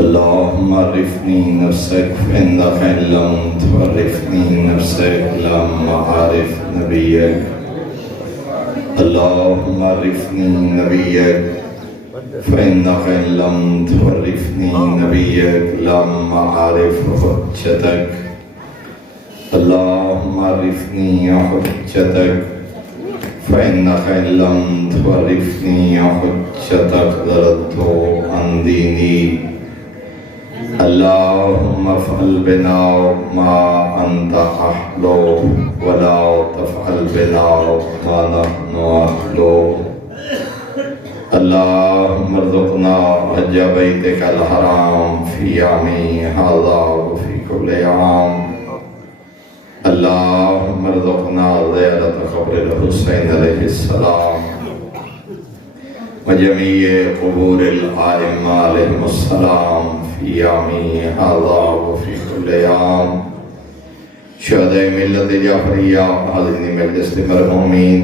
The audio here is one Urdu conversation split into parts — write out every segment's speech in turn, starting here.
اللهم عرفني نفسك فإنك إن لم تعرفني نفسك لم أعرف نبيك. اللهم عرفني نبيك فإنك إن لم تعرفني نبيك لم أعرف حجتك. اللهم عرفني حجتك فإنك إن لم تعرفني حجتك ضللت عن ديني. اللهم افعل بنا ما أنت أهله ولا تفعل بنا ما نحن أهله. اللهم ارزقنا حج بيتك الحرام في يومي هذا وفي كل يوم. اللهم ارزقنا زيارة قبر الحسين عليه السلام وجميع قبور الأئمة عليهم السلام في يومي هذا وفي كل يوم. شهداء ملت جعفریہ حاضرین مجلس مرحومین،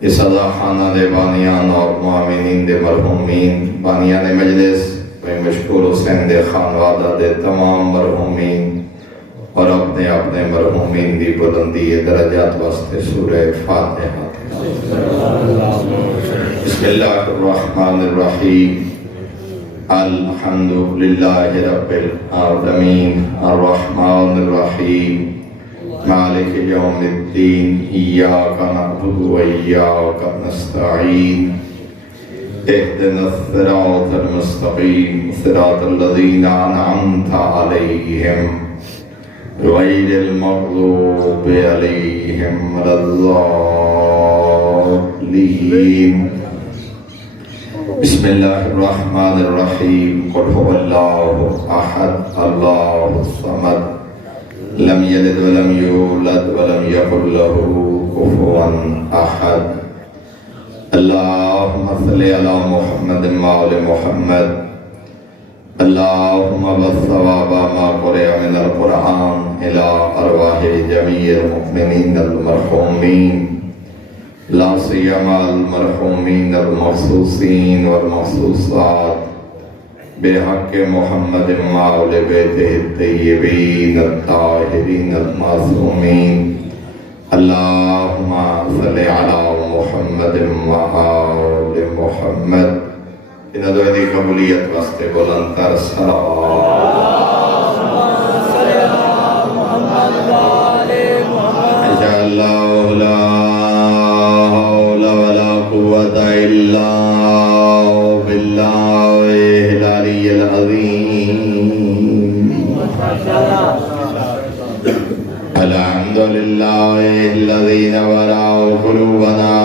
اس خانہ دے بانیان اور معاونین دے مرحومین، بانیان مجلس و مشکور حسین دے خانوادہ دے تمام مرحومین اور اپنے مرحومین دی بلندی درجات واسطے سورہ فاتحہ. بسم اللہ الرحمن الرحیم. الحمد للہ رب العالمین الرحمن الرحیم مالک یوم الدین ایاک نعبد و ایاک نستعین اهدنا الصراط المستقیم صراط الذین انعمت علیہم غیر المغضوب علیہم ولا الضالین. بسم اللہ الرحمن الرحیم. قل هو اللہ احد اللہ الصمد لم یلد ولم یولد ولم یکن له کفوا احد. اللہم صلی علی محمد وآل محمد. اللہم بالثواب ما قرئ من القرآن الى ارواح جمیع المؤمنین المرحومین لا سیما المرحومین المخصوصین والمخصوصات بحق محمد وآل بیتہ الطیبین الطاہرین المعصومین. اللہم صلی علی محمد وآل محمد. ان دعائیں دی قبولیت واسطے بلند تر صلوات. انشاءاللہ لا حول ولا قوة الا باللہ العلی العظیم. الحمد للہ الذی نورا قلوبنا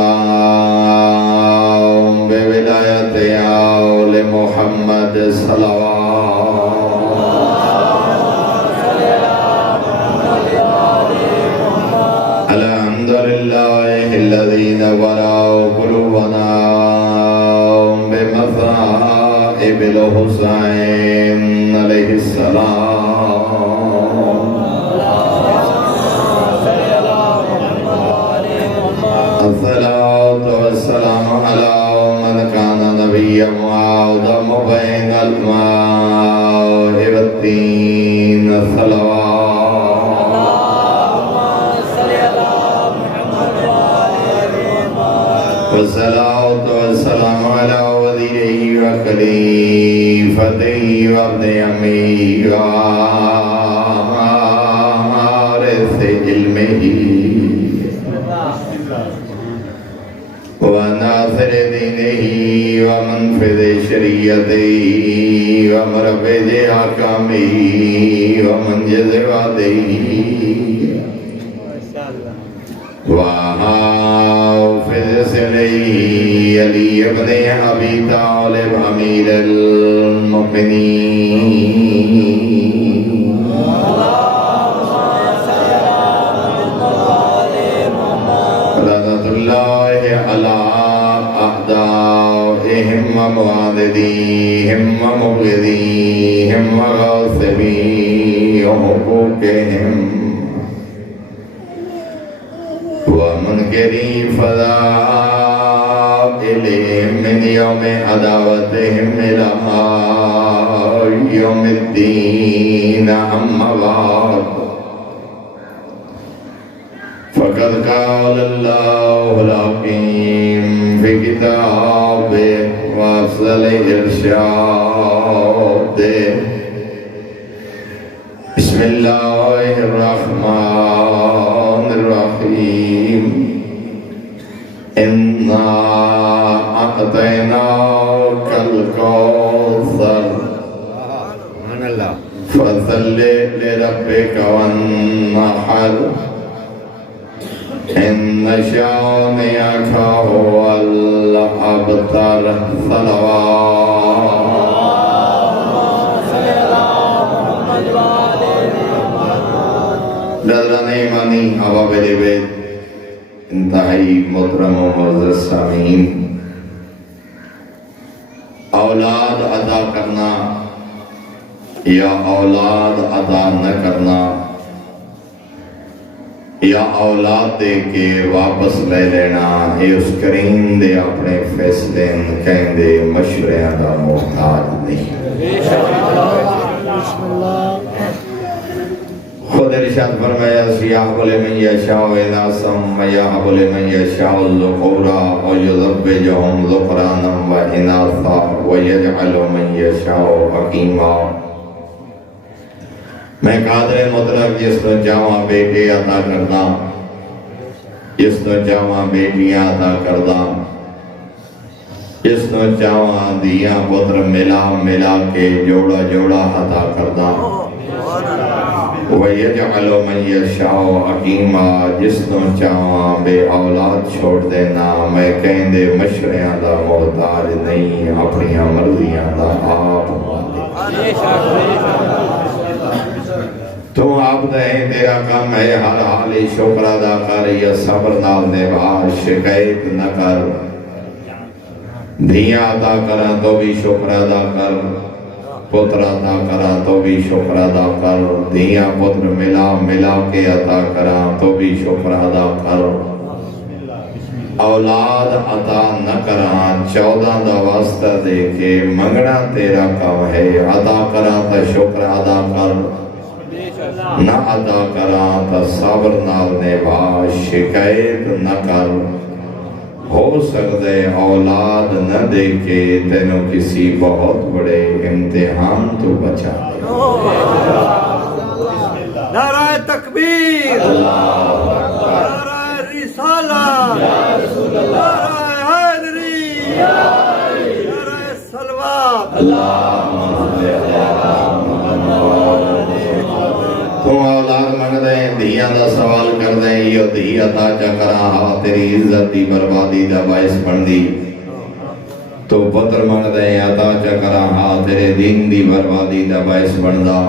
بولایت آل محمد صلوات. الحمد للہ الذی نورا قلوبنا بمصائب الحسین علیہ السلام. الصلاة والسلام على من كان نبيا وآدم بين الماء والطين. الصلوات. والصلاة والسلام على وزيره وخليفته وابن عمه ووارث علمه وناصر دینه ومنفذ شریعته ومربد احکامه ومنجز وعده وحافظ سره علی ابن ابی طالب امیر المؤمنین. لعنت اللہ علی اعدائهم ومعاندیهم ومبغضیهم وغاصبی حقوقهم ومنکری فضائلهم من یوم عداوتهم الى فضل ارشاد دے بسم اللہ الرحمن الرحیم انا اعطیناک الکوثر فصل لربک وانحر ان شانئک هو الابتر نظران ایمانی حباب بیت انتہائی محترم و معزز سامعین، اولاد عطا کرنا یا اولاد عطا نہ کرنا یا اولاد دے کے واپس لے لینا، یہ اس کریم دے اپنے فیصلے کہیں دے مشورے دا محتاج نہیں۔ خود ارشاد فرمایا سیاحب لمن یشاء اناسا ویحب لمن یشاء الذکورا ویزوجہم ذکرانا واناثا ویجعل من یشاء حکیما۔ میں قادر مطلق جس تو چاہواں بیٹے عطا کردا، جس تو چاہواں بیٹیاں عطا کردا، جس تو چاہواں دیاں پتر ملا ملا کے جوڑا جوڑا عطا کردا، وَيَجْعَلُ مَنْ يَشَاءُ حَكِيمًا، جس تو چاہواں بے اولاد چھوڑ دینا، میں کہیں دے مشوریاں دا محتاج نہیں، اپنی مرضیاں دا آپ تو آپ دہیں تیرا کام ہے ہر حالی شکر ادا کر یا صبر نال نبھا، شکایت نہ کر، دھیاں عطا کرا تو بھی شکر ادا کر، پتر عطا کرا تو بھی شکر ادا کر، دھیاں پتر ملا ملا کے عطا کرا تو بھی شکر ادا کر، اولاد عطا نہ کرا 14 دا واسطہ دے کے منگنا تیرا کام ہے، عطا کرا تا شکر ادا کر، نہ عطا کرا تا صبر نال نبھا، شکایت نہ کر، ہو سکتے اولاد نہ دے کے تینوں کسی بہت بڑے امتحان تو بچا دے۔ نعرہ تکبیر، نعرہ رسالہ، نعرہ حیدری، نعرہ صلوات۔ تم اولاد منگ دیں، دھیاں دا سوال کر دیں، یہ دھی عطا چا کرا ہا تیری عزت دی بربادی دا باعث بن دی، تو پتر منگ دیں عطا چا کرا ہا تیرے دین دی بربادی دا باعث بن دا،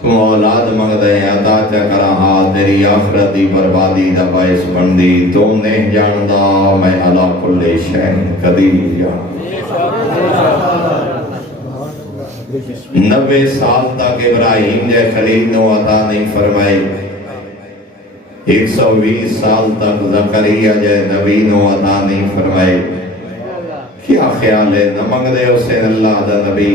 تم اولاد منگ دیں عطا چا کرا ہا تیری آخرت دی بربادی دا باعث بن دی، تو نہیں جاندہ میں علا کل شین قدیر جان۔ 90 سال تک ابراہیم جے خلیل نو عطا نہیں فرمائی، 120 سال تک زکریا جے نبی نو عطا نہیں فرمائی، کیا خیال ہے نہ منگ دے اسے اللہ دا نبی؟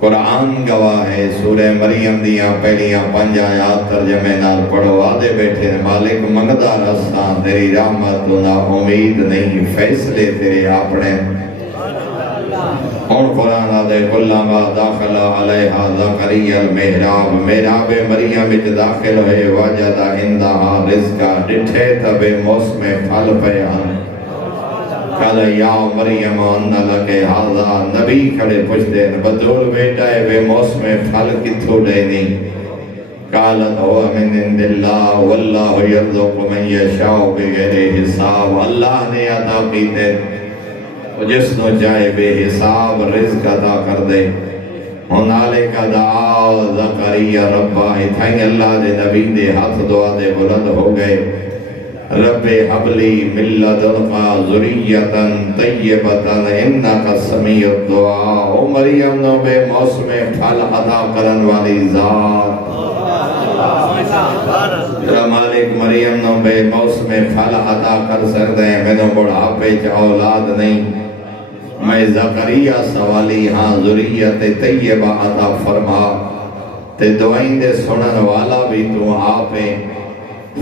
قرآن گواہ ہے، سورہ مریم دیاں پہلیاں 5 آیات ترجمے نال پڑھو، آدھے بیٹھے مالک منگدہ رساں تیری رحمت نہ امید نہیں، فیصلے تیرے اپنے۔ اور قرآن آدھے کلما داخل علیہا زکریا المحراب، محراب مریم وچ داخل ہوئے وجد عندہا رزقا، ڈٹھے تبے موسم پھل پہ آن، قال یا مریم ان لکے ھذا، نبی کھڑے پوچھتے ہیں بدول بیٹا ہے بے موسم پھل کتھوں لینی؟ قالت هو من عند اللہ واللہ یرزق من یشاء بغیر حساب، اللہ نے عطا کیتے جس نو چاہے بے حساب رزق عطا کر دے۔ ہنالک دعا زکریا ربہ، اتھائیں اللہ دے نبی دے ہاتھ دعا دے بلند ہو گئے، رب حبلی من لدنک ذریۃ طیبۃ انک سمیع الدعاء، او مریم نو بے موسم پھل عطا کرن والی ذات، مالک مریم نو بے موسم پھل عطا کر سکتے ہیں، میں نو بڑھاپے چ اولاد نہیں، میں زکریا سوالی ہاں ذریت طیبہ عطا فرما، تے دعائیں دے سنن والا بھی تو آپے۔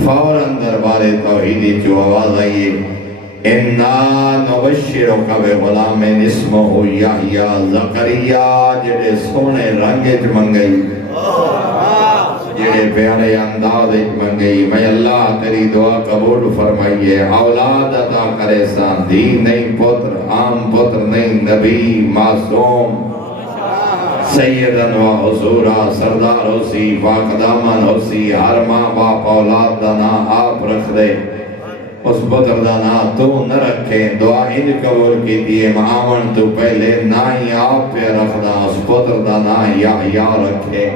فوراً دربار توحیدی جو آواز آئیے، اِنَّا نُبَشِّرُكَ بِغُلَامٍ اسْمُهُ یحییٰ زکریا جڑے سونے رنگج منگئی جڑے پیارے انداز منگئی میں اللہ تیری دعا قبول فرمائیے اولاد عطا کرے سان دی نہیں پتر عام پتر نہیں نبی معصوم سیدن و حضورہ سردار ہو سی پاک دامن ہو سی ہر ماں باپ اولاد دانا آپ رکھ دے اس پتر دانا تو نہ رکھے دعا ان قبول کی دیئے معاون تو پہلے نہ ہی آپ پہ رکھنا اس پتر دانا یحییٰ رکھے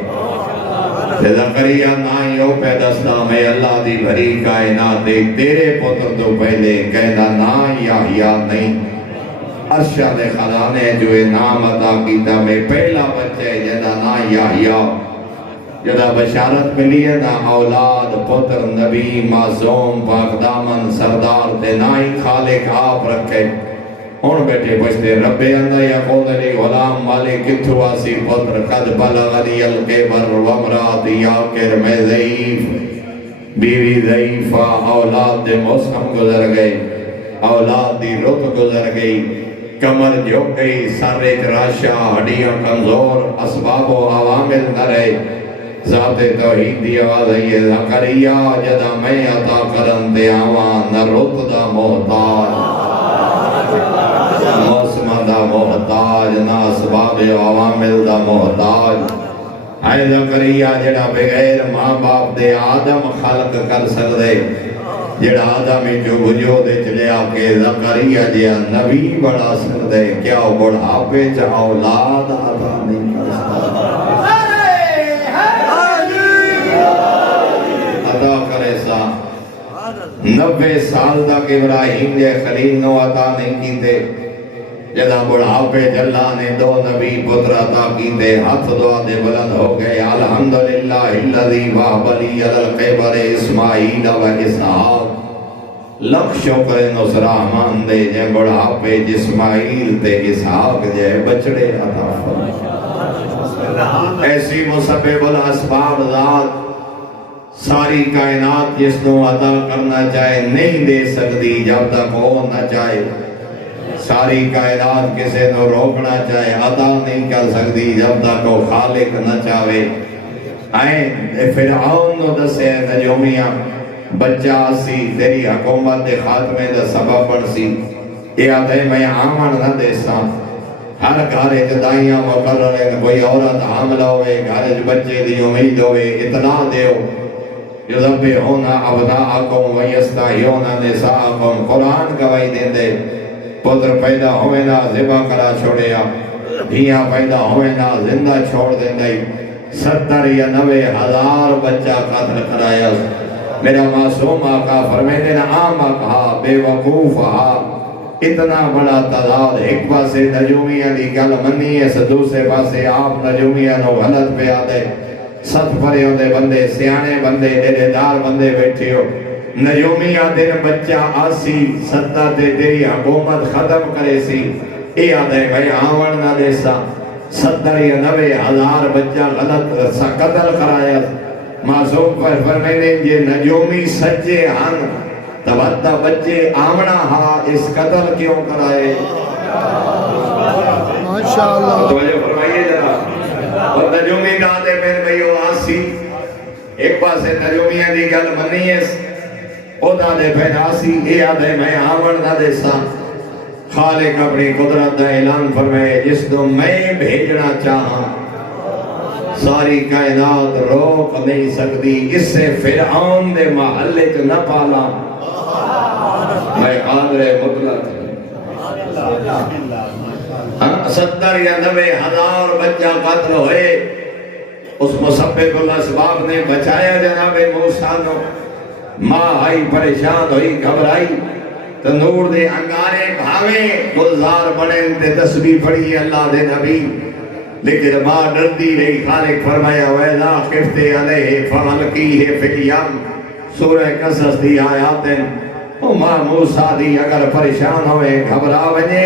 زکریا نہ ہی او پہ دستا میں اللہ دی بھری کائنات دے تیرے پتر تو پہلے کہنا نہ یحییٰ نہیں ارشد خزانے جو نام عطا کیتا میں پہلا بچے جدا نا یحییٰ جدا بشارت ملی ہے نا اولاد پتر نبی معصوم پاک دامن سردار تے نائی خالق آپ رکھے ان بیٹے بچتے رب اندہ یقود علی غلام مالک کتھو آسی پتر قد بلغنی القبر ومرات یاکر میں ضعیف بیوی ضعیفہ اولاد دے موسم گزر گئے اولاد دی رت گزر گئی کمر جھک گئی سر ایک راشا ہڈیاں کمزور اسباب و عوامل نہ رہے ذات توحید دی آواز ہے زکریا جدا میں عطا کرن دے آوان نہ رت دا محتاج موسم دا محتاج نہ اسباب و عوامل دا محتاج اے زکریا جڑا بغیر ماں باپ دے آدم خلق کر سکدے جڑا آدمی جو وجود چلے آکے زکریا جیا نبی بڑا سکدے کیا بڑھاپے چا اولاد عطا نہیں کر سکتا عطا کرے سا 90 سال تک ابراہیم دے خلیل نو عطا نہیں کیتے جدا بڑھاپے جلا نے دو نبی پتر عطا کیتے ہاتھ دعا دے بلند ہو گئے الحمدللہ الذی وہب لی علی القبر اسماعیل و اسحاق لکھ شکر نصرہ دے جے بڑھاپے اسماعیل تے اسحاق جے بچڑے عطا فرمائے ایسی مسبب الاسباب ذات ساری کائنات جس کو عطا کرنا چاہے نہیں دے سکتی جب تک وہ نہ چاہے ساری کائنات کسے نو روکنا چاہے عطا نہیں کر سکتی جب تک وہ خالق نہ چاہے فرعون نو دسے نجومیاں بچہ سی تیری حکومت خاتمے دا سبب بڑھ سی یہ آتے میں آمن نہ دے سا ہر گھارے جدائیاں مقرر ہیں کوئی عورت حاملہ ہوئے گھارے بچے دی امید ہوئے اطلاع دیو یذبحون ابناءکم ویستحیون نساءکم قرآن گواہی دیں دے پتر پیدا ہوئے نا ذبح کرا چھوڑیا دھیاں پیدا ہوئے نا زندہ چھوڑ دیں دے 70 یا 90 ہزار بچہ قتل کرایا میرا معصوم آقا فرمینے نا عام آقا بے وقوف آقا اتنا بڑا تعداد ایک پاسے نجومیاں دی گل منی ہے دوسرے پاسے آپ نجومیاں نو غلط پہ آدھے ست پھرے ہوندے بندے سیانے بندے دیدے دار بندے بیٹھے ہو نجومیاں دن بچہ آسی ستہ تے تیری حکومت ختم کرے سی اے آدھے بھائی آون نہ دے سا 70 یا 90 ہزار بچہ غلط سا قتل کرایا معصوم پر فرمینے یہ نجومی سچے ہن تبتہ بچے آمنا ہا اس قتل کیوں کرائے ماشاءاللہ توجہ فرمائیے ذرا اور نجومی دادے میں بھئیو آسی ایک پاسے نجومیاں دی گل منی ہے او دادے پھر آسی اے آدھے میں آمن دادے سا خالق اپنی قدرت دا اعلان فرمائے جس کو میں بھیجنا چاہاں ساری کائنات روک نہیں سکتی اس سے فرعون دے محلے کو نہ پالا میں قادر مطلق 70 یا 90 ہزار بچہ قتل ہوئے اس مسبب الاسباب نے بچایا جناب موسیٰ نو ماں آئی پریشان ہوئی گھبرائی تو نور دے انگارے بھاویں گلزار بڑے تے تسبیح پڑھی اللہ دے نبی لیکن ماں ڈردی رہی خالق فرمایا وَإِذَا خِفْتِ عَلَيْهِ فَغَلْقِيهِ فِي الْيَمِّ سورہ قصص دی آیاتیں او ماں موسیٰ دی اگر پریشان ہوئے گھبرا بنے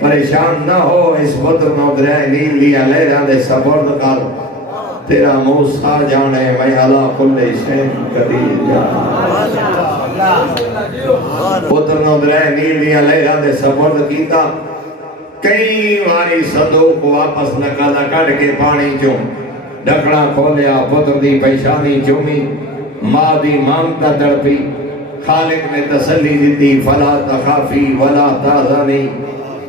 پریشان نہ ہو اس بدر نو درہ نیل لیا لے رہا دے سپرد کر تیرا موسیٰ جانے میں علا کل شین قدیر جانے پتر نو درہ نیل دیا لہرہ دے سفرد کیتا کئی واری صدوق واپس نکالا کٹ کے پانی چوں ڈکڑا کھولیا پتر دی پیشانی چومی ماں دی مانگتا تڑپی خالق نے تسلی دیتی فلا تخافی ولا تحزنی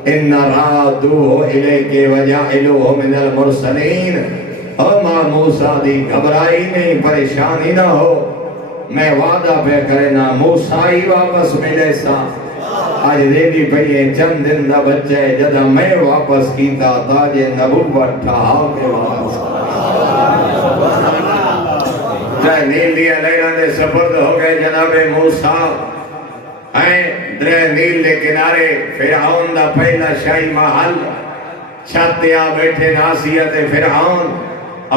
ان رادوہ الیک وجائلوہ من المرسلین او ماں موسیٰ دی گھبرائی نہیں پریشانی نہ ہو میں وعدہ پہ کرنا موسیٰ ہی واپس ملے سا آج دے دی پہیے چند دن دا بچے جدہ میں واپس کیتا تاج نبوت ٹھہا کے واپس جائے نیل دیا لیرہ دے سپرد ہو گئے جناب موسیٰ درہ نیل دے کنارے فرعون دا پہلا شاہی محل چھتیا بیٹھے ناسیت فرعون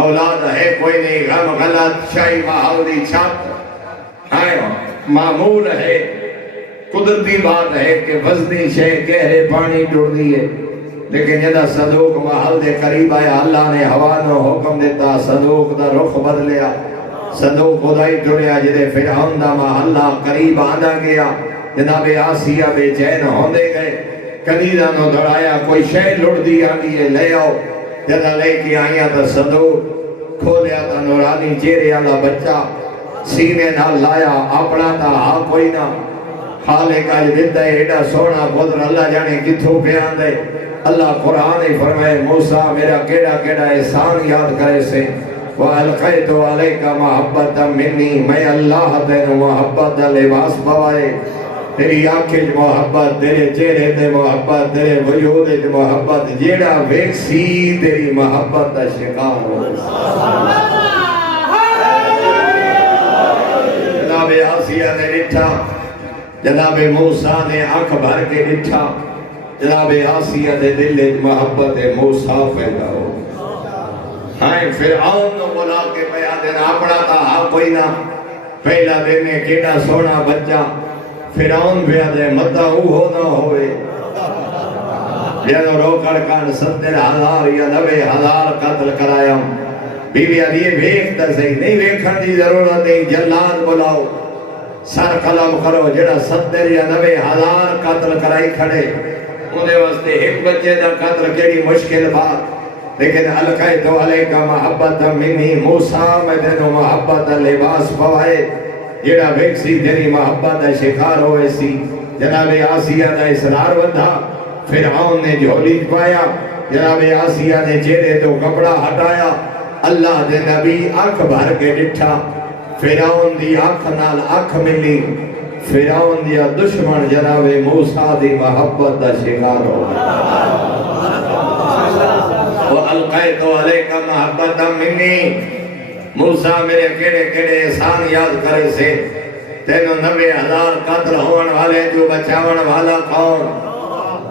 اولاد ہے کوئی نہیں غم غلط شاہی محل دی چھت معمول ہے قدرتی بات ہے کہ وزنی شے گہرے پانی ٹوڑ دیئے لیکن جدہ صدوق محل دے قریب آیا اللہ نے ہوا نو حکم دیتا صدوق دا رخ بدلیا صدوق خدائی ٹوڑیا جدے فرعون دا محلہ قریب آندا گیا جناب آسیہ بے چین ہوندے گئے کلیدہ نو دھڑایا کوئی شے لڑ دی آنگی ہے لے آؤ جدہ لے کے آئیا تا صدوق کھولیا تا نورانی چیرے آلا بچہ سینے نہ لایا اپنا تا ہاں کوئی نہ خالق آج دیتا ہے ایڈا سونا پدر اللہ جانے کتھوں پہ آندے اللہ قرآن ہی فرمائے موسیٰ میرا کیڑا کیڑا احسان یاد کرے سے وَأَلْقَيْتُ عَلَيْكَ مَحَبَّةً مِّنِّي میں اللہ تینو محبت دا لباس پوائے تیری آنکھیں محبت تیرے چہرے تے محبت تیرے وجود تے محبت جیڑا ویکسی تیری محبت دا شکار ہو جناب آسیہ نے ڈٹھا جناب موسیٰ نے آنکھ بھر کے ڈٹھا جناب آسیہ نے دل محبت موسیٰ پیدا ہو فرعون نو بلا کے پیا دینا اپنا تا ہاں کوئی نہ پہلا دینے کیڑا سونا بچہ فرعون پیا دے مدہ ہو نہ ہوئے جنو روکڑ کان 70,000 یا 90,000 قتل کرایا بیوی علیہ بھیکتا صحیح نہیں بھیکھن دی ضرورت نہیں جلاد بلاؤ سر قلم کرو جڑا 70 یا 90,000 قتل کرائی کھڑے انہیں واسطے ایک بچے دا قتل کیڑی مشکل بات لیکن القیت علیکہ محبت منی موسیٰ میں دینو محبت لباس پوائے جیڑا بھیکسی تیری محبت شکار ہوئے سی جناب آسیہ دا اسرار بندھا فرعون نے جھولی پایا جناب آسیہ نے چہرے تو کپڑا ہٹایا اللہ دے نبی آنکھ بھر کے ڈٹھا فرعون دی آنکھ نال آنکھ ملی فرعون دیا دشمن جناب موسیٰ دی محبت دا شکار ہوئے وَأَلْقَيْتُ عَلَيْكَ مَحَبَّةً مِّنِّي موسیٰ میرے کیڑے کیڑے احسان یاد کرے سے تینو 90,000 قتل ہون والے جو بچاون والا کون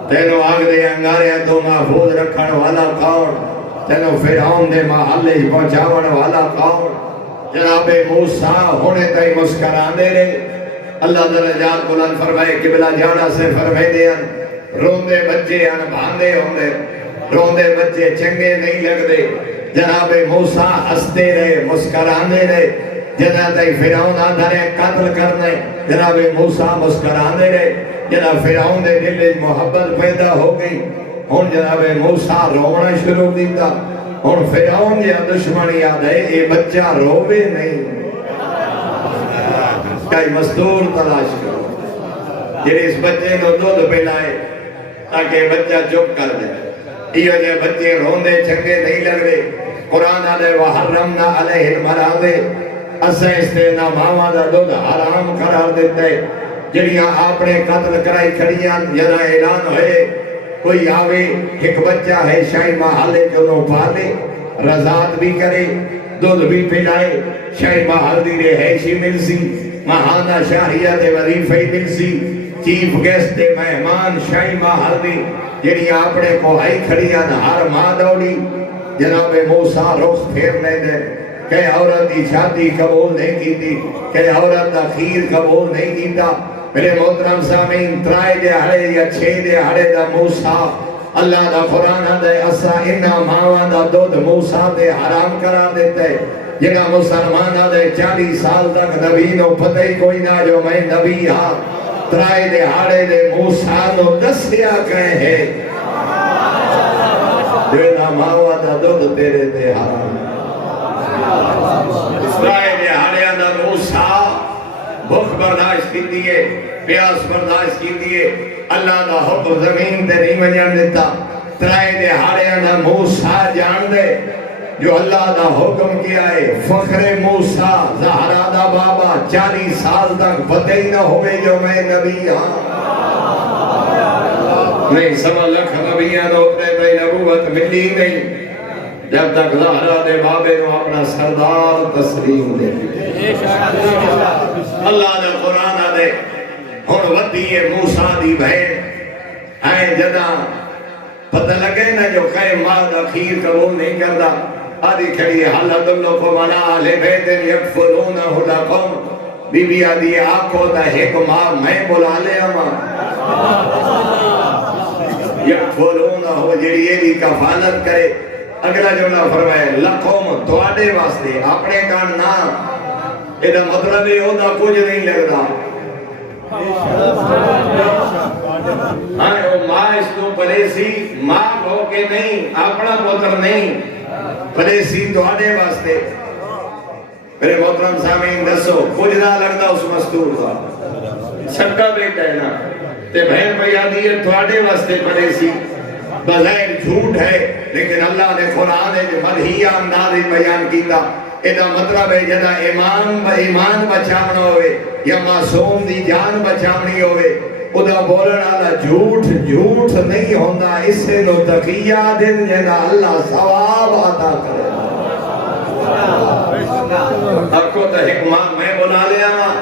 تینو آگ دے انگاریاں تو محفوظ رکھن والا کون تینو فرعون دے محلے پہنچاون والا کون جناب موسیٰ ہونے تائی مسکران دے رہے اللہ درجات بلند فرمائے قبلہ جانا سے فرمائے دے روندے بچے ان بھاندے ہوندے روندے بچے چنگے نہیں لگ دے جناب موسیٰ ہستے رہے مسکرانے رہے جناب فرعون آدھا رہے قتل کرنے جناب موسیٰ مسکرانے رہے جناب فرعون دے دل محبت پیدا ہو گئی ہون جناب موسیٰ رونا شروع کیتا ہون فرعون یا دشمن یاد ہے یہ بچہ روے نہیں کئی مزدور تلاش کرو جنہیں اس بچے کو دودھ پلائے تاکہ بچہ چپ کر دے یہ جے بچے روندے چنگے نہیں لگ رہے قرآن آلے وحرمنا علیہ المرادے اسے استینا ماما دا دودھ حرام قرار دیتے جنیاں آپ نے قتل کرائی کھڑیاں جنا اعلان ہوئے کوئی آوے ایک بچہ ہے شاہی محلے جنہوں پالے رضات بھی کرے دودھ بھی پلائے شاہی محل دی رہائشی مل سی مہانہ شاہیت وظیفہ مل سی چیف گیسٹ مہمان شاہی محل دی جنہی اپنے کوہائی کھڑیاں ہر ماں دوڑی جناب موسیٰ رخ پھیرنے دے کہ عورت کی شادی قبول نہیں کی تھی کہ عورت کا خیر قبول نہیں کیتا میرے محترم سامین ترائے دے ہڑے یا چھے دے ہڑے دا موسیٰ اللہ دا قرآن دے اسا انہا ماواں دا دودھ موسیٰ دے حرام کرا دیتے جنہا مسلمانہ دے 40 سال تک نبی نو پتہ ہی کوئی نہ جو میں نبی ہاں ترائے دے ہاڑے دے موسیٰ نو دسیا کہیں ہے جو انہا ماواں دا دودھ تیرے دے حرام ترائے دے ہاڑے دا موسیٰ بھوک برداشت کی دیئے پیاس برداشت کی دیئے اللہ دا حکم زمین تے نہیں منجن دیتا ترائے دے ہاڑیاں دا موسیٰ جان دے جو اللہ دا حکم کیا ہے فخر موسیٰ زہرا دا بابا 40 سال تک پتہ ہی نہ ہوئے جو میں نبی ہاں نہیں سوا لکھ نبیاں دا اتنے میں نبوت ملی نہیں جب تک زہرا دے بابے نو اپنا سردار تسلیم دے اللہ دا قرآن دے ہون ودی ہے موسیٰ دی بہن آئیں جدا پتہ لگے نا جو کہے ماد اخیر قبول نہیں کرتا آدھی کھڑی حالت لکم علی اہل بیت یکفرونہ لکم بی بی آدھی آنکھوں دا ایک ماں میں بلا لے اما یکفرونہ ہو جڑی یہ کفالت کرے اگلا جملہ فرمائے لکم تواڈے واسطے اپنے کان نہ یہ مطلب ہے ہوتا کچھ نہیں لگتا ہاں وہ ماں اس کو پریسی ماں ہو کے نہیں اپنا پتر نہیں پریسی تواڈے واسطے میرے محترم سامعین دسو کچھ نہ لگتا اس مستور کا سکا بیٹا ہے نا تے بہن پیادی ہے تواڈے واسطے پریسی بظاہر جھوٹ ہے لیکن اللہ نے قرآن ہے جو مدہیہ انداز بیان کیتا ایدہ مطلب ہے جدہ ایمان بچامنا ہوئے یا معصوم دی جان بچامنی ہوئے ادھا بولن آلہ جھوٹ نہیں ہوندہ اس سے نو تقیہ دن جدہ اللہ ثواب عطا کرے اب کو تا حکمان میں بنا لیا نا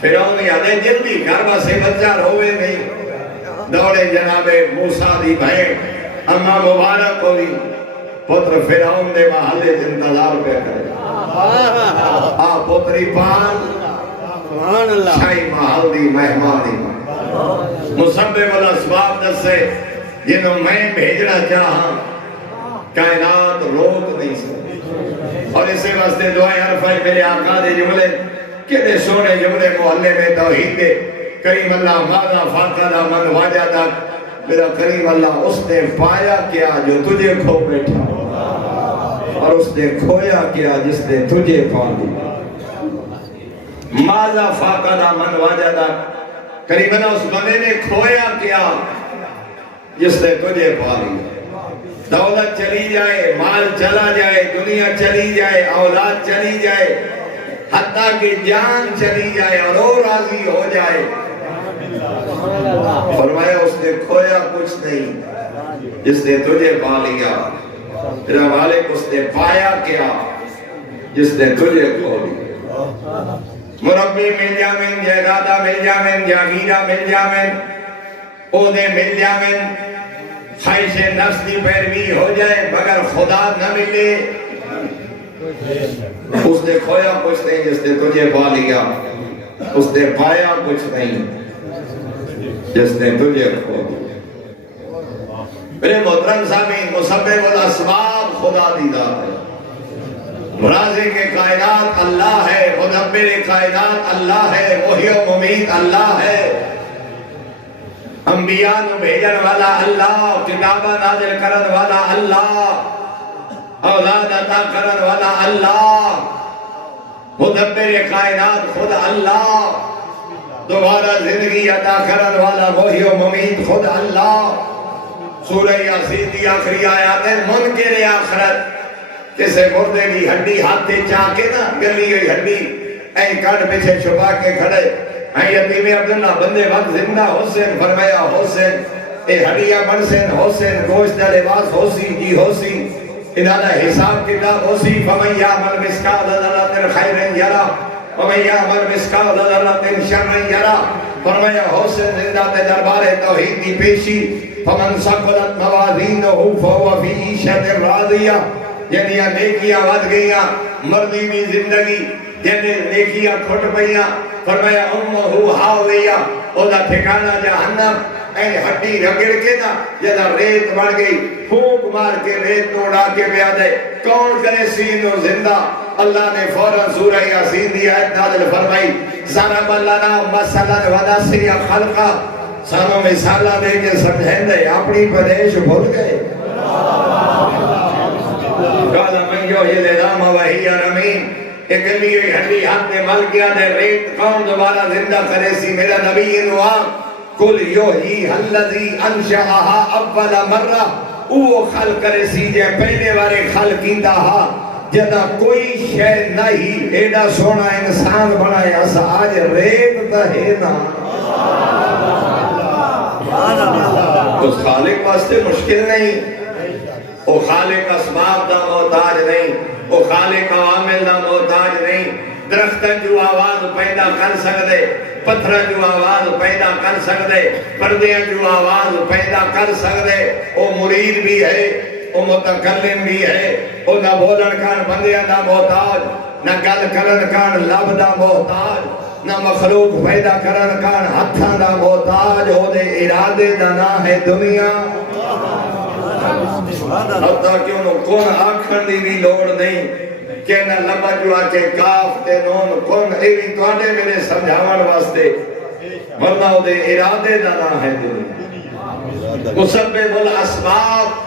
فیرون یادیں جلدی گھر سے بچار ہوئے نہیں دوڑے جناب موسیٰ دی بہن اما مبارک ہوئی پتر فیرون دے محلے انتظار پہ کرے پتری پان شاہی محل دی مہمانی مسبب الاسباب دسے جنہوں میں بھیجنا چاہاں کائنات روک نہیں سکتی اور اسے واسطے دعائیں عرفہ میرے آقا دے جملے کتنے سونے جملے محلے میں توحید دے کریم اللہ ماذا فاقدہ من واجدہ میرا کریم اللہ اس نے پایا کیا جو تجھے کھو بیٹھا اور اس نے کھویا کیا جس نے تجھے پا لیا ماذا فاقدہ من واجدہ کریم اللہ اس بندے نے کھویا کیا جس نے تجھے پا لیا دولت چلی جائے مال چلا جائے دنیا چلی جائے اولاد چلی جائے حتیٰ کہ جان چلی جائے اور وہ راضی ہو جائے فرمایا اس نے کھویا کچھ نہیں جس نے تجھے پا لیا تیرا مالک اس نے پایا کیا جس نے تجھے کھو لیا مربی مل جامن جائیدادہ مل جامن جاگیرہ مل جامن عہدے مل جامن خواہش نفس کی پیروی ہو جائے مگر خدا نہ ملے اس نے کھویا کچھ نہیں جس نے تجھے پا لیا اس نے پایا کچھ نہیں جس نے تجھے کھو دیا میرے محترم سامعین مسبب الاسباب خدا دی ذات ہے رازق کائنات اللہ ہے مدبر کائنات اللہ ہے محیی و ممیت اللہ ہے انبیاء نو بھیجن والا اللہ کتابہ نازل کرن والا اللہ اولاد عطا کرن والا اللہ مدبر کائنات خود اللہ دوبارہ زندگی عطا کرن والا محیی و ممیت خود اللہ سورہ یاسین دی آخری آیات ہے منکر آخرت کسے مردے کی ہڈی ہاتھے چاہ کے نا گلی ہوئی ہڈی این کٹ پیچھے چھپا کے کھڑے این یتیم عبداللہ بندے وقت زندہ حسین فرمایا حسین اے ہڈیاں بنسین حسین گوشت لباس ہوسی جی ہوسی انہاں حساب کتاب ہوسی فمن یعمل مثقال ذرۃ خیر یرا ومن یعمل مثقال ذرۃ شر یرا فرمایا حسین زندہ تے دربار توحید کی پیشی فمن ثقلت موازینہ فهو فی عیشۃ راضیہ یعنی نیکیاں ود گئیاں مردی بھی زندگی جنہیں نیکیاں کھٹ پئیاں فرمایا امہ ہاویہ اودا ٹھکانہ جہنم این ہڈی رگڑ کے نا جدا ریت بڑھ گئی پھونک مار کے ریت تو اڑا کے بیا دے کون کرے سین و زندہ اللہ نے فوراً سورہ یاسین دی آیت نازل فرمائی ضرب لنا مثلا ونسی خلقا سانو مثالہ دے کے سمجھیں دے اپنی پیدائش بھول گئے قال من یحیی العظام وہی رمیم ایک گلی ہڈی ہاتھ میں مل گیا دے ریت کون دوبارہ زندہ کرے سی میرا نبی انوار کل یحیی الذی انشأها اول مرہ وہ خلق کرے سی جے پہلے بارے خلق کیتا ہا جدا کوئی شے نہیں ایڈا سونا انسان بنائے اس آج ریت تا ہے نا اس خالق واسطے مشکل نہیں وہ خالق اسباب دا محتاج نہیں وہ خالق عوامل دا محتاج نہیں درختن جو آواز پیدا کر سکتے پتھر جو آواز پیدا کر سکتے پردے جو آواز پیدا کر سکتے وہ مرید بھی ہے وہ متکلم بھی ہے وہ نہ بولن کان بندیا نہ محتاج نہ گل کرن کان لب دا محتاج نہ مخلوق پیدا کرن کان ہتھاں دا محتاج او دے ارادے دا نہ ہے دنیا حتیٰ کہ انہوں کون آکھن دی بھی لوڑ نہیں کہ نہ لبا جو آکے کاف تے نون کون ایوی توڑے میرے سمجھاون واسطے ورنہ او دے ارادے دا نہ ہے دنیا مسبب الاسباب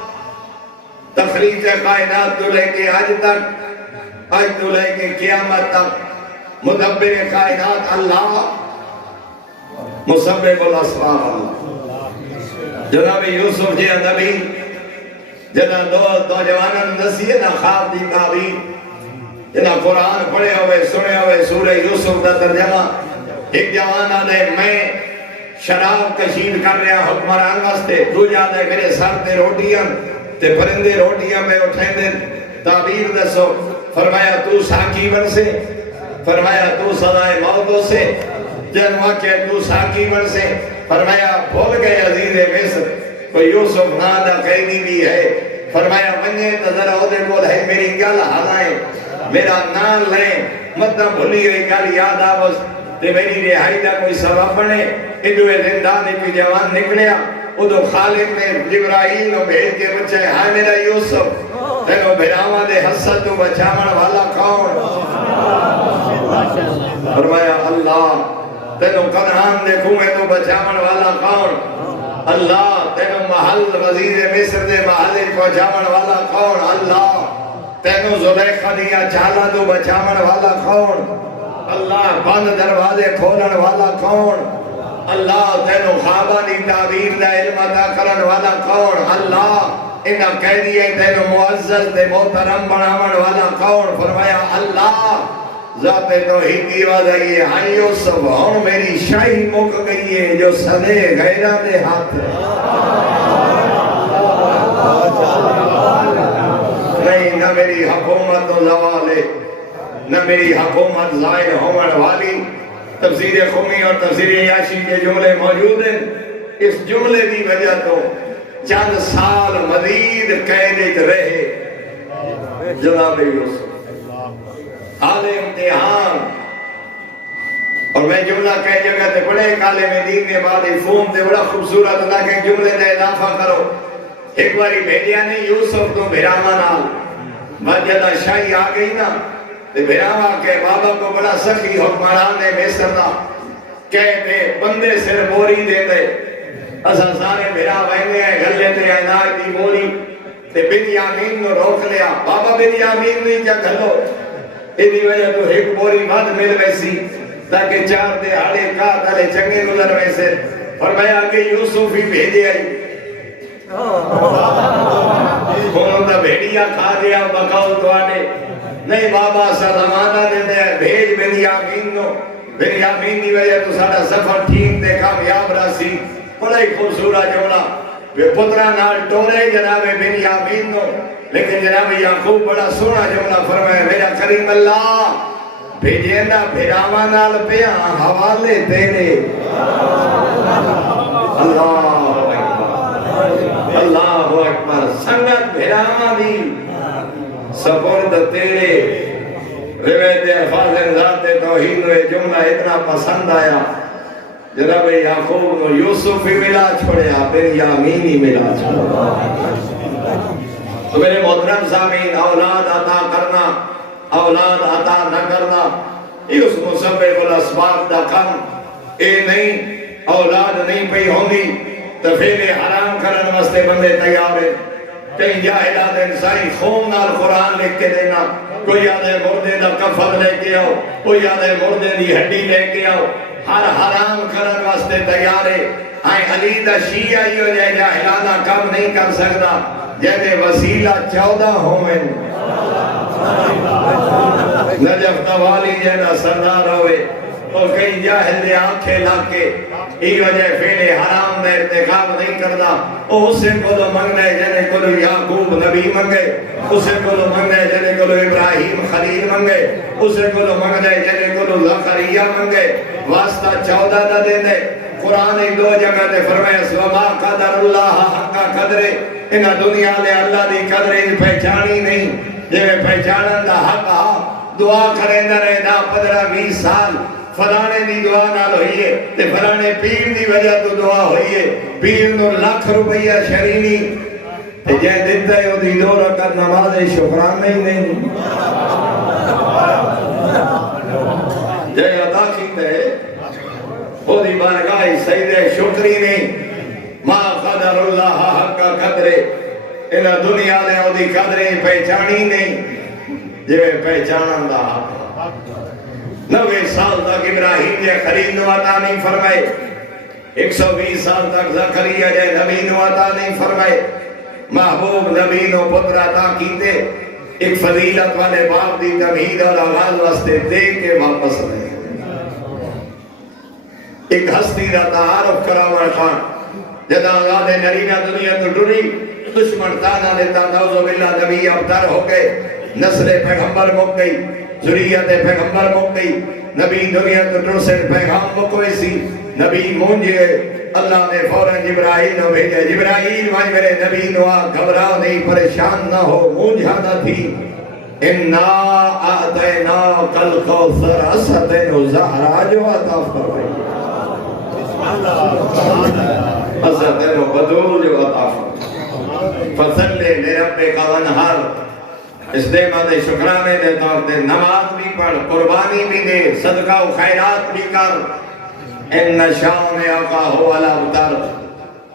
تخلیق کائنات تو لے کے آج تک آج تو لے کے قیامت تک مدبر کائنات اللہ مسبب الاسباب اللہ جناب یوسف جی نبی جنا دو جوانان نسیے نا خواب دی تعبیر جنا قرآن پڑھے ہوئے سنے ہوئے سورہ یوسف دا ترجمہ ایک جوان آدھے میں شراب کشید کر رہا حکمران واسطے دو جاندے میرے سر تے روٹیاں تے پرندے روٹیاں میں اٹھیں دے تعبیر دسو فرمایا تو ساکی بن سے فرمایا تو صدائے موتوں سے جنوہ کہ تو ساکی بن سے فرمایا بھول گئے عزیز مصر کوئی یوسف نادہ قیدی بھی ہے فرمایا منجے تذرہ ہو دے بول ہے میری گل حلائیں میرا نام لیں مطلب بھولی ہوئی گل یاد آوز تے میری رہائی دا کوئی سبب بنے ادوے زندان کوئی جوان نکلیا ادو خالق نے جبرائیل نو بھیج کے بچے ہائے میرا یوسف تینو بھراما دے حسد تو بچامن والا کون فرمایا اللہ تینو کنہان دے کنویں تو بچامن والا کون اللہ تینو محل وزیر مصر دے محل پہنچامن والا کون اللہ تینو زلیخہ دیا چالا تو بچامن والا کون اللہ بند دروازے کھولن والا کون اللہ تینو خوابہ دی تعبیر دا علم عطا کرن والا کون اللہ انہا کہہ دیئے تینو معزز دے محترم بناون والا کون فرمایا اللہ ذات توحید کی آواز آئیے ہاں یوسف ہوں میری شاہی مک گئی ہے جو صدے غیرہ دے ہاتھ نہیں نہ میری حکومت و زوالے نہ میری حکومت ظاہر ہومن والی تفسیر خمی اور تفسیر یاشی کے جملے موجود ہیں اس جملے کی وجہ تو چند سال مزید قیدت رہے جناب یوسف حال امتحان اور میں جملہ کئی جگہ تے بڑے کالے میں دین کے بعد فون تے بڑا خوبصورت اللہ کے جملے دے اضافہ کرو ایک باری بھیجیا نے یوسف تو بھراما نال مجدہ شاہی آ گئی نا تے بھراما کے بابا کو بڑا سخی حکمران نے مصر دا کہتے بندے سر بوری دے دے اسا سارے بھرا بہنے ہیں گھر لیتے ہیں اناج دی بوری تے بنیامین کو روک لیا بابا بنیامین نہیں جا گھلو ایدی وجہ تو ایک بوری بات مل ویسی تاکہ چار دہاڑے کا تالے چنگے گزر ویسے فرمایا کہ یوسف ہی بھیجے آئی کون دا بھیڑیا کھا دیا بکاؤ تو آنے نہیں بابا سا زمانہ دے دے بھیج بنیامین نو بنیامین دی وجہ تو ساڑا سفر ٹھیک دے کامیاب راسی بڑا ہی خوبصورت جملہ وہ پترہ نال ٹورے جناب بنیامین نو لیکن جناب یعقوب بڑا سونا جملہ فرمایا میرا کریم اللہ بھیجے نا بھراما نال پیا حوالے تیرے اللہ اللہ اکبر سنگت بھراما دی سپرد تیرے روایت الفاظ ذات توحید و جملہ اتنا پسند آیا جناب یعقوب کو یوسف ہی ملا چھوڑیا بنیامین ہی ملا چھوڑیا۔ تو میرے محترم سامعین، اولاد عطا کرنا، اولاد عطا نہ کرنا، یہ اس مسبب الاسباب دا کم، اے نہیں اولاد نہیں پئی ہوندی تو فعل حرام کرن واسطے بندے تیار ہیں۔ کہیں جاہلات انسانی خون نال قرآن لکھ کے دینا، کوئی آدھے مردے دا کفن لے کے آؤ، کوئی آدھے مردے دی ہڈی لے کے آؤ، ہر حرام کرن واسطے تیار ہے۔ علی دا شیعہ ہو جائے جاہلانہ کم نہیں کر سکتا جیسے وسیلہ 14 ہوئے، نجف توالی جینا سردار ہوئے، اور کئی جاہل دے آنکھیں لگ کے ای وجہ فعل حرام دے ارتکاب نہیں کرنا۔ اسے کو تو منگنے جنے کو یعقوب نبی منگے، اسے کو تو منگنے جنے کو ابراہیم خلیل منگے، اسے کو تو منگنے جنے کو زکریا منگے، واسطہ 14 نہ دے دے۔ قرآن ایک دو جگہ دے فرمائے وما قدر اللہ حق قدر، انہا دنیا لے اللہ دی قدر پہچانی نہیں، جے پہچانن دا حق دعا کریں دا رہے دا 15-20 سال فلانے دی دعا نال ہوئیے تے فلانے پیر دی وجہ تو دعا ہوئیے، پیر نو لاکھ روپیہ شرینی تے جے دیتا ہے دی 2 رکعت نماز شکران نہیں جے عطا کیتا ہے وہ دی بارگاہ سید شکری نہیں۔ ما قدر اللہ حق قدر، انہا دنیا لے وہ دی قدریں پہچانی نہیں جے پہچانن دا حق۔ 90 سال تک ابراہیم جے خلیل نو عطا نہیں فرمائے، 120 سال تک زکریا جے نبی نو عطا نہیں فرمائے، محبوب نبی نو پتر عطا کیتے، ایک فضیلت والے باپ دی تمہید اور آغاز واسطے دے کے واپس رہے۔ ایک ہستی دا تعارف کراوڑ خان جدا آزاد نرینہ دنیا تو ڈری، دشمن تانا دیتا نوزو باللہ نبی ابتر ہو گئے، نسل پیغمبر مک گئی، ذریعت پیغمبر مک گئی، نبی دنیا تو ڈر سے پیغام مکوئی سی، نبی مونجے، اللہ نے فوراں جبرائیل نو بھیجے، جبرائیل وہاں میرے نبی نو گھبراؤ نہیں، پریشان نہ ہو، مونجھا نہ تھی، اِنَّا أَعْطَيْنَاكَ الْكَوْثَرَ أَسَدَيْنُ زَہرَا جو عطا فرمائی، أَسَدَيْنُ بدول جو عطا فرمائی، فَصَلِّ لِرَبِّكَ وَانْحَرْ، اس دے مدے شکرانے دے طور دے، نماز بھی پڑھ، قربانی بھی دے، صدقہ و خیرات بھی کر، اِنَّ شَاءَنَكَ هُوَ الْأَبْتَرُ،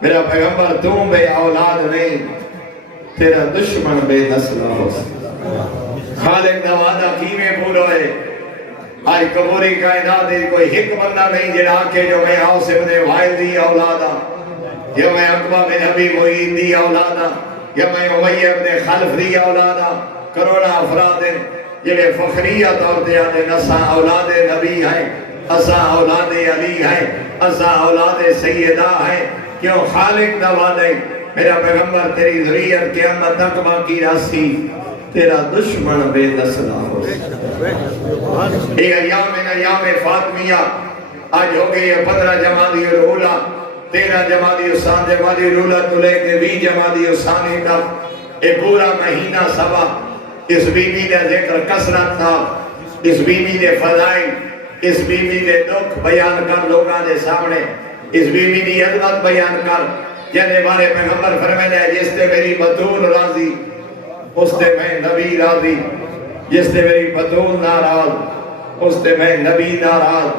میرا پیغمبر تم بے اولاد نہیں، تیرا دشمن بے نسل ہو سکتا۔ خالق دا وعدہ کیویں پورا ہے؟ آج قبوری کائنات دی کوئی ایک بندہ نہیں جڑا کہ جو میں عاصم نے وائل دی اولادا، یا میں عقبہ بن ابی معید دی اولادا، یا میں امیہ بن خلف دی اولادا، کروڑا افراد ہیں جنہیں فخریہ طور دے آنے نسا اولاد نبی ہیں، اسا اولاد علی ہیں، اسا اولاد سیدہ ہیں، کیوں خالق دا وعدہ ہے میرا پیغمبر تیری ذریعت قیامت تک باقی راسی، تیرا دشمن بے نسلہ ہو سکتا۔ ایک ایام فاطمیہ آج ہو گئی ہے 15 جمادی الاولیٰ، 13 جمادی الثانی، جمادی الاولیٰ تو لے کے 20 جمادی الثانی تک ایک پورا مہینہ سوا اس بی بی دے ذکر کثرت تھا، اس بی بی دے فضائل، اس بی بی دے دکھ بیان کر لوگاں دے سامنے، اس بی بی دی عظمت بیان کر، جنہیں بارے پیغمبر فرمائے ہے جس تے میری بطول راضی اس تے میں نبی راضی، جس تے میری بطول ناراض اس تے میں نبی ناراض،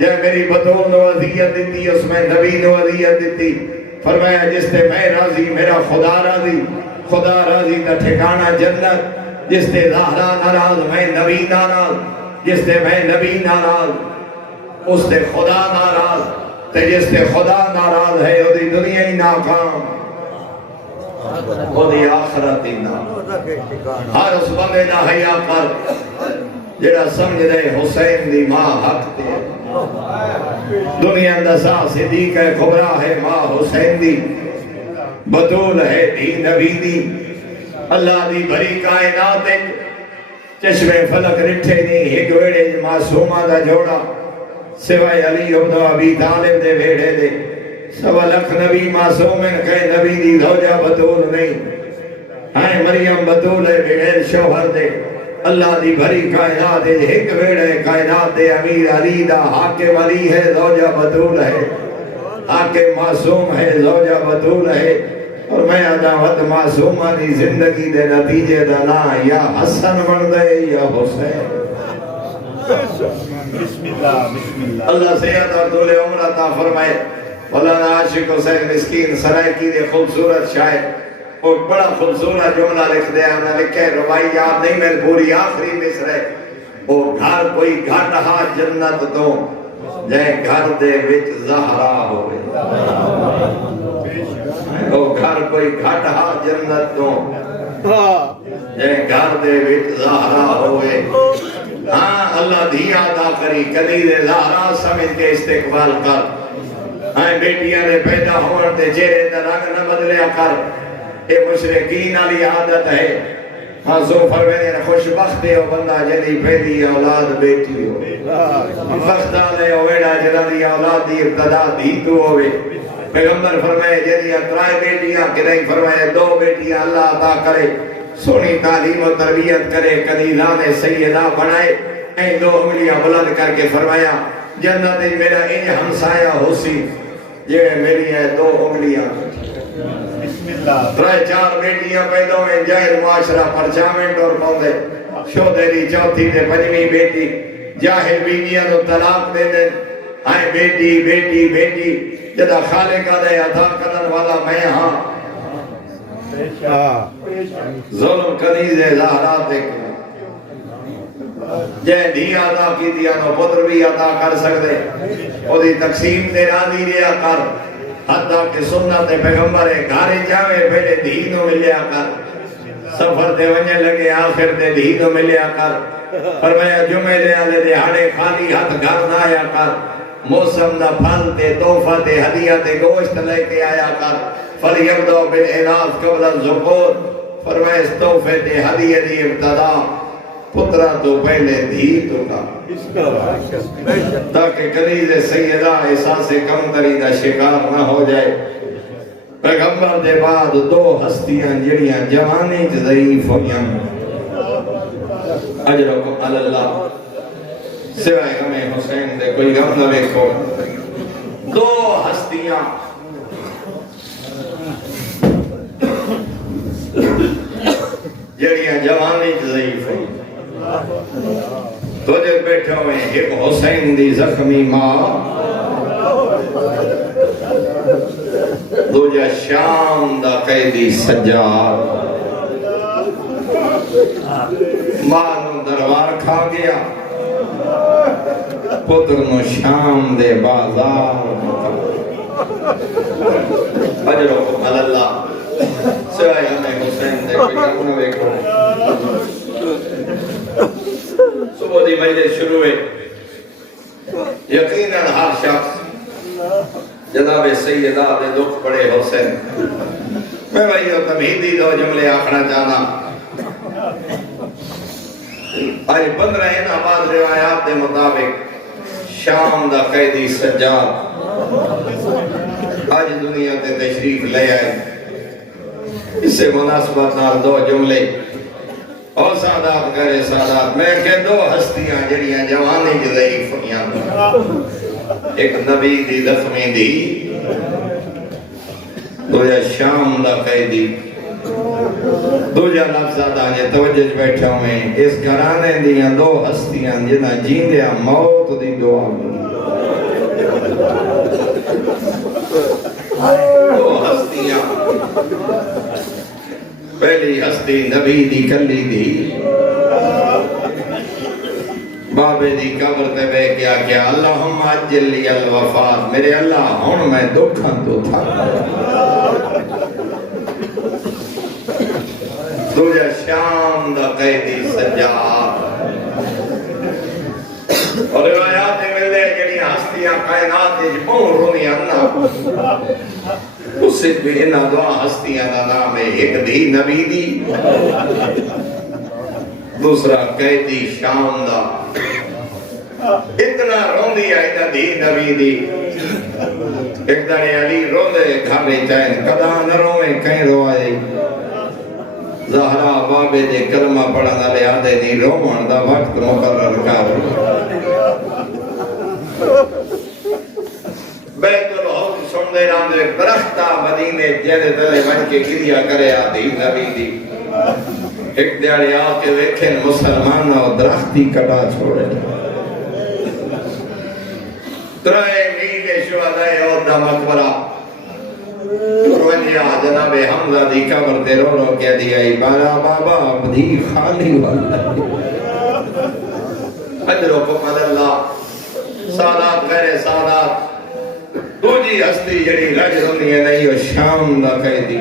جے میری بطول نو عذیت دیتی اس میں نبی نو عذیت دیتی، فرمایا جس تے میں راضی میرا خدا راضی، خدا راضی تا ٹھکانہ جنت، جس تے زہرا ناراض میں نبی ناراض، جس تے میں نبی ناراض اس تے خدا ناراض، تے جس تے خدا ناراض ہے وہ دی دنیا ہی ناکام، وہ دی آخرت ہی ناکام۔ ہر اس بندے دا حیا کر جڑا سمجھ دے حسین دی ماں حق تے، دنیا اندسا صدیق کبرا ہے ماں حسین دی، بطول ہے دی نبی دی، اللہ دی بھری کائنات چشم فلک رٹھے نہیں، ایک ویڑے معصومہ دا جوڑا سوائے علی ابن ابی طالب دے ویڑے دے، سوا لکھ نبی معصومن کہے نبی دی زوجہ بطول نہیں، مریم بطول ہے بغیر شوہر دے، اللہ دی بھری کائنات ایک ویڑے کائنات دے امیر علی دا حاکم علی ہے زوجہ بطول ہے حاکم معصوم ہے زوجہ بطول ہے اور میں عداوت معصومہ دی زندگی دے نتیجے دا نا یا حسن بن دے یا حسین بسم اللہ اللہ صحت اور طول عمر عطا فرمائے مولانا عاشق حسین مسکین سرائکی دے خوبصورت شاعر اور بڑا خوبصورت جملہ لکھ دیا انہوں لکھے روائی یاد نہیں میں پوری آخری مصر ہے او گھر کوئی گھٹ ہا جنت تو جائے گھر دے وچ زہرا ہوئے او گھر کوئی گھٹ ہا جنت تو جائے گھر دے وچ زہرا ہوئے ہاں اللہ دھیا عطا کری کلی دے زہرا سمجھ کے استقبال کر ہاں بیٹیاں نے پیدا ہونے تے چہرے دا رنگ نہ بدلیا کر اے مشرقین علی عادت ہے ہاں سو فرمینے خوشبخت ہے بندہ جدی پہلی اولاد بیٹی ہو بخت آلے اویڈا جدہ دی اولاد دی ابتدا دی تو ہوئے پیغمبر فرمائے جدی اترائے بیٹیاں کہ نہیں فرمائے دو بیٹیاں اللہ عطا کرے سونی تعلیم و تربیت کرے کلیلان سیدہ بنائے این دو انگلیاں بلند کر کے فرمایا جنت میرا انج ہمسایہ ہو سی یہ میری ہے دو انگلیاں ترائے چار بیٹیاں پیدا ہوئے جاہر معاشرہ پرچامنٹ اور پودے شودے دی چوتھی دے پنجویں بیٹی جاہر بیویاں تو طلاق دے دے آئے بیٹی بیٹی بیٹی جدہ خالقہ دے عطا کرن والا میں ہاں ظلم کنیز زہرات ایک جے دھی عطا کی دیا نو پتر بھی عطا کر سکتے او دی تقسیم دے رانی لیا کر حتیٰ کہ سنت پیغمبر گھارے جاوے پہلے دھی نو ملیا کر سفر دے ونجے لگے آخر دے دھی نو ملیا کر فرمایا جمعے دے آلے دے ہاڑے خالی ہاتھ گھر نہ آیا کر موسم دا پھل تے توفہ تے ہدیہ تے گوشت لے کے آیا کر فَلْيَبْدَوْ بِالْعِنَاثِ قَبْلَ الزُّقُورِ فرمائے اس توفے تے ہدیہ دی ابتدا پترہ تو پہلے دھی تو کا تاکہ کنیز سیدہ احساس کمتری دا شکار نہ ہو جائے پیغمبر دے بعد دو ہستیاں جڑیاں جوانی ضعیف ہویاں اجرکم اللہ سوائے ہمیں حسین دے کوئی غم نہ دیکھو دو ہستیاں جڑیاں جوانی ضعیف ہوئی تو جب بیٹھے ہوئے ایک حسین دی زخمی ماں دوجہ شام دا قیدی سجاد ماں نو دربار کھا گیا پتر نو شام دے بازار اجرکم اللہ سوائے ہمیں حسین دے کوئی کم نہ دیکھو صبح دی مجلس شروع ہے یقیناً ہر شخص جناب سیدہ دے دکھ پڑے حسین میں بھائی تمہیدی دو جملے آخنا چاہنا آج 15 آباد روایات دے مطابق شام دا قیدی سجاد آج دنیا تے تشریف لے آئے اس سے مناسبت نال دو جملے اور سادات کرے سادات میں کہ دو ہستیاں جڑیاں جوانی کی ضعیف ہویاں ایک نبی دی زخمی دی دوجہ شام دا قیدی دوجہ لفظ آدھانے توجہ بیٹھا ہوئے اس گھرانے دیاں دو ہستیاں جنہ جیندیاں موت دی دعا دو ہستیاں پہلی ہستی نبی دی کلی دی بابے دی قبر تے بے کیا اللہم عجل لی الوفات میرے اللہ ہون میں دکھن تو تھا دوجہ شام دا قیدی سجاد اور روایات میں لے جنی ہستیاں کائنات دی جبون رونی انہا اس سے بھی انہا دعا ہستیاں دا نام ہے ایک دی نبی دی دوسرا قیدی شام دا اتنا رون دیا ایدہ دی نبی دی ایک دانے علی رون دے گھارے چاہیں کدا نہ رویں کہیں روائے زہرا بابے دے کلمہ پڑھن والے آدھے نہیں رومن دا وقت مقرر کر بیت الحق سن دے رہا دے درختہ مدینے جیدے تلے بن کے گریا کرے آدھی نبی دی ایک دیاڑی آ کے ویکھیں مسلمان اور درختی کٹا چھوڑے ترائے میلے شہدائے اور دا مقبرہ روانیا جناب حمزہ دی قبر تے رو رو کہہ دیا بارا بابا ابدھی خالی والا اجرکم اللہ سادات غیر سادات تو جی ہستی جڑی رج رونی ہے نہیں وہ شام دا کہہ دی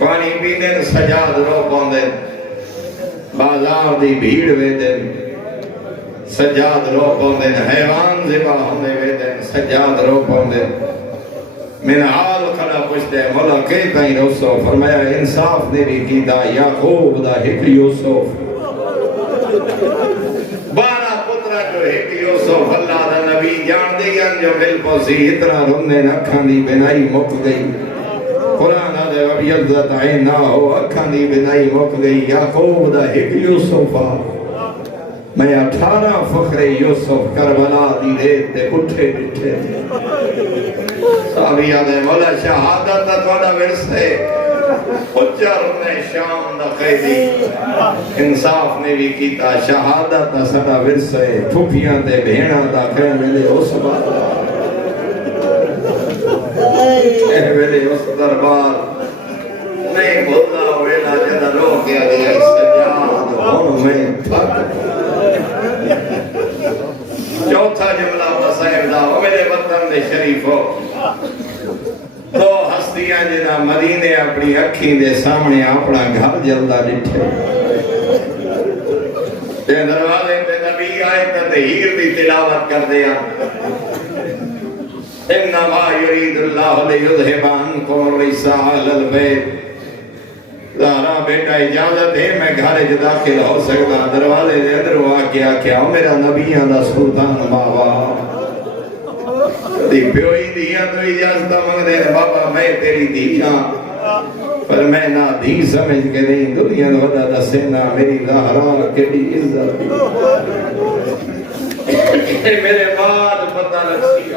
پانی پینے سجاد رو پوندے بازار دی بھیڑ ویدے سجاد رو پوندے حیوان زبا ہوندے ویدے سجاد رو پوندے من حال کھڑا پوچھتے مولا کئی تائیں روسو فرمایا انصاف نے بھی کی دا یعقوب دا ہک یوسف 12 پترہ جو ہک یوسف اللہ دا نبی جان دیاں جو مل پوسی اتنا رونے نکھاں دی بنائی مک گئی قرآن آدھے وَبْيَضَّتْ عَيْنَاهُ اکھاں دی بنائی مک گئی یعقوب دا ہک یوسف میں 18 فخر یوسف کربلا دی ریت تے اٹھے ڈٹھے صحابی آدھے مولا شہادت دا توڑا ورسے اچھر نے شام دا قیدی انصاف نے بھی کیتا شہادت دا سڑا ورسے ٹھپیاں دے بھیڑا دا کہنے ملے اس بات کہنے ملے اس دربار نہیں بھولنا ویلا جنہ رو کیا دیا سجاد ہوں میں تھک چوتھا جملہ مسائب دا میرے وطن دے شریف ہو دو ہستیاں جنہ مدینے اپنی اکھیں دے سامنے اپنا گھر جلدہ ڈٹھے تے دروازے پہ نبی آئے تطہیر دی تلاوت کر دیا انما یرید اللہ لیذہب عنکم الرجس اہل البیت زہرا بیٹا اجازت ہے میں گھر داخل ہو سکتا دروازے دے اندر ہوا کیا میرا نبیاں دا سلطان بابا دی پیوئی دیا تو اجازت مانگ دے بابا میں تیری دیاں پر میں نہ دی سمجھ کے نہیں دنیا ودا دسینا میری زہرا کیڑی عزت میرے بعد پتہ لگسی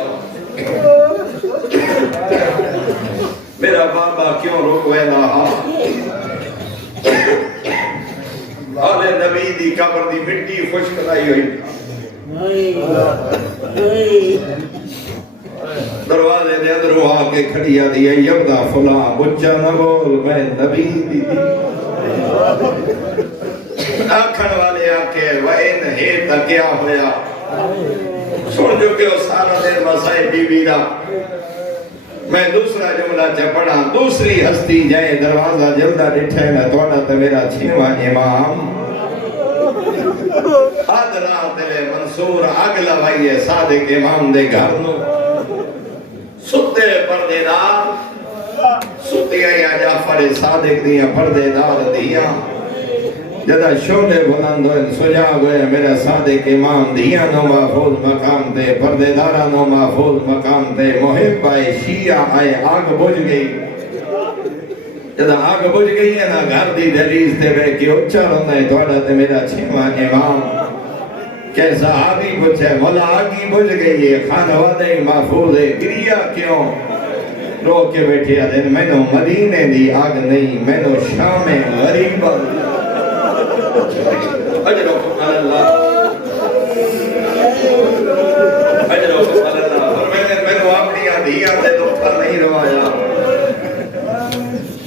میرا بابا کیوں رکوے رہا آلے نبی دی قبر دی مٹی خشک لائی ہوئی دروازے دے اندر وہ آکے کھڑیا دیا یبدا فلاں بچہ نہ بول میں نبی دی آکھن والے آکے وَإِنْ ہے تا کیا ہویا سن جو کہ وہ سارا دیر مسائل بی بی دا میں دوسرا جملہ چپڑا دوسری ہستی جائے دروازہ جلدہ ڈٹھے میں توڑا تو میرا چھنوان امام آدھرا دلے منصور اگلا بھائیے صادق امام دے گھر نو ستے پردے دار ستی آیا جعفر صادق دیا پردے دار دیا جدہ شولے بلند ہوئے سجا گئے میرا صادق امام دیا نو محفوظ مقام تے پردے دارا نو محفوظ مقام تے محب آئے شیعہ آئے آگ بجھ گئی جدہ آگ بجھ گئی ہے نا گھر دی دلیز تے بے کی اچھا رہنا ہے توڑا تے میرا چھنوان امام کہ صحابی پوچھے مولا آگی بجھ گئی ہے خانوادے محفوظ ہے گریا کیوں رو کے بیٹھے آدھے میں نو مدینے دی آگ نہیں میں نو شام غریب اجرکم اللہ اجرکم اللہ اور میں نے اپنی دھیاں دے دکھا نہیں روایا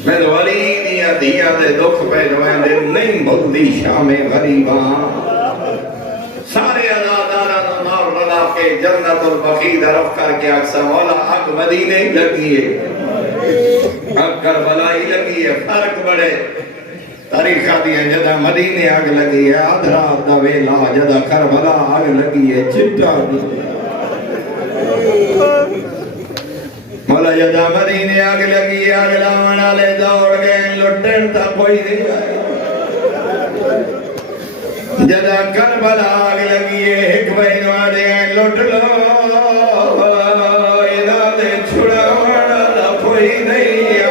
میں نے ولی دیا دھیاں دے دکھ پہ روایا دے نہیں بھلدی شام غریباں سارے ازادارہ نار رلا کے جنت البقی درف کر کے اکسا مولا حق مدینے ہی لگی ہے حق کربلائی لگی ہے فرق بڑے تاریخہ دیا جدہ مدینے آگ لگی ہے آدھرا دا ویلا جدہ کربلا آگ لگی ہے چٹا دی مولا جدہ مدینے آگ لگی ہے آگ لاؤنا لے دوڑ گئے لٹن تا کوئی نہیں آئے جدہ کربلا آگ لگی ہے ایک بہن والے ہیں لٹ لو ادھا دے چھڑا کوئی نہیں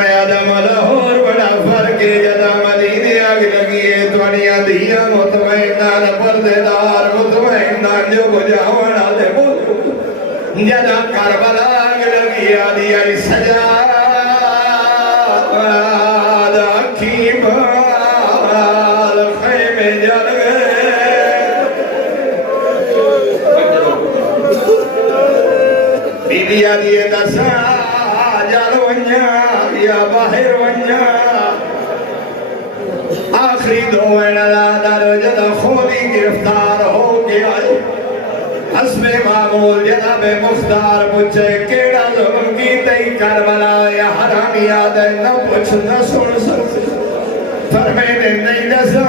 میں آدم لاہور بڑا فرق ہے جدا مدینے آگ لگی ہے توانیاں دیا مطمئنان پردیدار مطمئنان جو بجاونا دے بول جدا کربلا آگ لگی آدھی آئی سجاد آکھی بال خیمے جل گئے بی بی آدھی دسا جل ونیا یا باہر ونیا آخری دو وینلا در جدا خولی گرفتار ہو گیا حسب معمول جناب مختار پوچھے کیڑا ظلم کی تئی کربلا یا حرامی آدھے نہ پوچھ نہ سن سکتے فرمینے نہیں دسا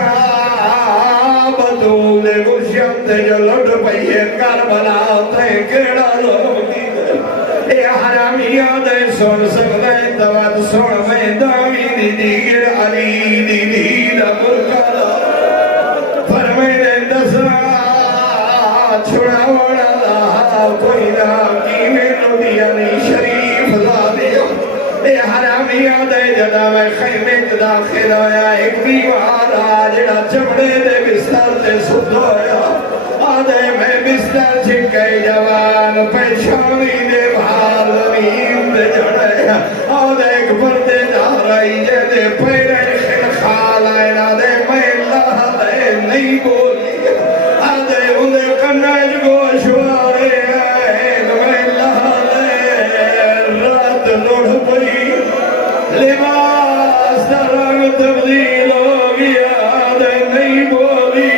بطول گلشم تے جو لڑ پئیے کربلا تے کیڑا ظلم کی اے حرامی آدھے سن سکتے توات سن میں دامی دی دیگر علی دی دید برکالا فرمینے دسا چھوڑا وڑا لا کوئی نہ کی میں نبی علی شریف لا دیا اے حرامی آدھے جدا میں خیمے داخل ہویا ایک بیمار آجڑا چمڑے دے بستر دے سد ہویا آدھے میں بستر چھکے جوان پیشانی دے بھار زمین دے جڑے آدھے ایک بردے دارائی جے دے پیرے خلخال آئے آدھے میں اللہ دے نہیں بولی آدھے انہیں کنج گوشوارے آئے میں اللہ دے رات لڑ پئی لباس دا رنگ تبدیل ہو گیا آدھے نہیں بولی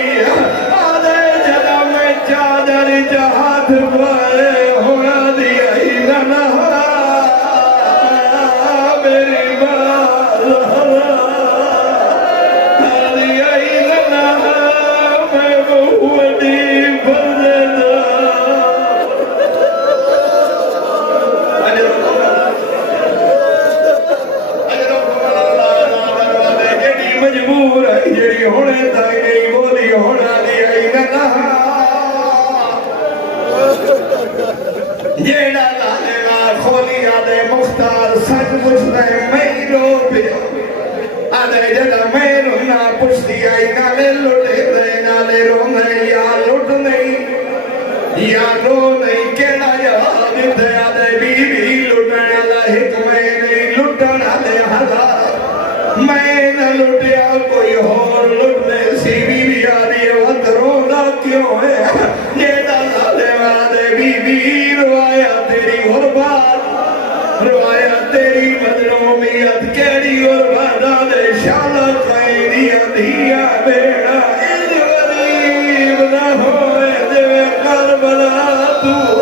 آدھے جدا میں چادر جہات پائے ہونا دیا ہی نہ میری بات دیا ہی نہ میں بہوٹی مجبور ہے جڑی ہونے تائی نہیں بولی ہونا دیا ہی نہ جیڑا لانے نا کھولی آدھے مختار سچ پوچھتے میں رو پیا آدھے جدا میں رونا پوچھ دیا ہی نالے لٹے دے نالے رونے یا لٹ نہیں یا رو نہیں کیڑا جواب دے آدھے بی بی لٹنے آدھے حکمے نہیں لٹن آدھے ہزار میں نہ لٹیا کوئی اور لٹنے سی بی بی آدھی وقت رونا کیوں ہے جیڑا لالے آدھے بی بی روایا تیری غربات روایا تیری مظلومیت کیڑی غربات آدھے شالا قائدی دیا بیڑا اج غریب نہ ہوئے دے کربلا تو